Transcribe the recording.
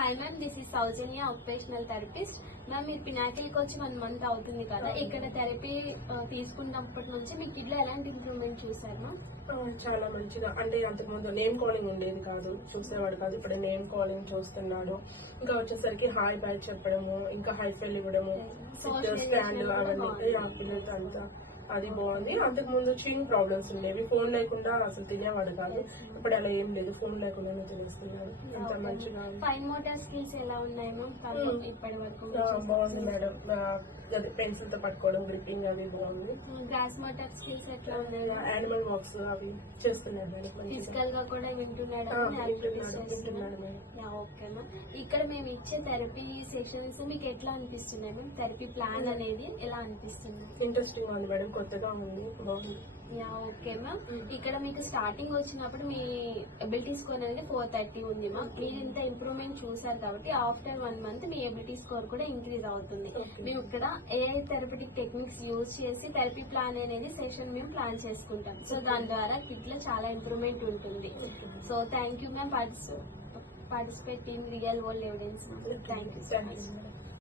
Hi ma'am, this is Soujanya, occupational therapist. Ma'am, మీరు పినాకిల్కి వచ్చి 1 month అవుతుంది కదా. ఇక్కడ థెరపీ తీసుకున్నప్పటి నుంచి మీ కిడ్లో ఎలాంటి ఇంప్రూవ్మెంట్ చూసారు మ్యామ్? చాలా మంచిగా, అంటే అంతకుముందు నేమ్ కాలింగ్ ఉండేది కాదు, చూసేవాడు కాదు. ఇప్పుడు నేమ్ కాలింగ్ చూస్తున్నాడు. ఇంకా వచ్చేసరికి హాయ్ బై చెప్పడము, ఇంకా హైఫైల్ ఇవ్వడము, స్టాండ్ అవన్నీ పిల్లలతో అంతా అది బాగుంది. అంతకు ముందు చీన్ ప్రాబ్లమ్స్ ఉండేవి, ఫోన్ లేకుండా అసలు తినేవాడు కాదు. ఇప్పుడు అలా ఏం లేదు, ఫోన్ లేకుండానే తినేస్తున్నాడు. అంత మంచిగా ఫైన్ మోటార్ స్కిల్స్ ఎలా ఉన్నాయి మ్యామ్ ఇప్పటి వరకు? బాగుంది మేడం. అదే పెన్సిల్ తో పట్టుకోవడం, గ్రిప్పింగ్ అవి బాగుంది. గ్రాస్ మోటార్ స్కిల్స్ ఎట్లా ఉన్నాయి? యానిమల్ వాక్స్ అవి చేస్తున్నాడు మేడం. ఫిజికల్ గా కూడా వింటున్నాడు. ఓకే మ్యామ్, ఇక్కడ మేము ఇచ్చే థెరపీ సెషన్స్ మీకు ఎట్లా అనిపిస్తున్నాయి మ్యామ్? థెరపీ ప్లాన్ అనేది ఎలా అనిపిస్తుంది? ఇంట్రెస్టింగ్ ఉంది మేడం, కొత్తగా ఉంది, బాగుంది. ఓకే మ్యామ్, ఇక్కడ మీకు స్టార్టింగ్ వచ్చినప్పుడు మీ ఎబిలిటీ స్కోర్ అనేది 430 ఉంది మ్యామ్. మీరు ఇంత ఇంప్రూవ్మెంట్ చూసారు కాబట్టి ఆఫ్టర్ 1 month మీ ఎబిలిటీ స్కోర్ కూడా ఇంక్రీజ్ అవుతుంది. మేము ఇక్కడ ఏఐ థెరపటిక్ టెక్నిక్స్ యూజ్ చేసి థెరపీ ప్లాన్ అనేది సెషన్ మేము ప్లాన్ చేసుకుంటాం. సో దాని ద్వారా కిడ్ లో చాలా ఇంప్రూవ్మెంట్ ఉంటుంది. So thank you ma'am, participate in real world evidence. Thank you so much.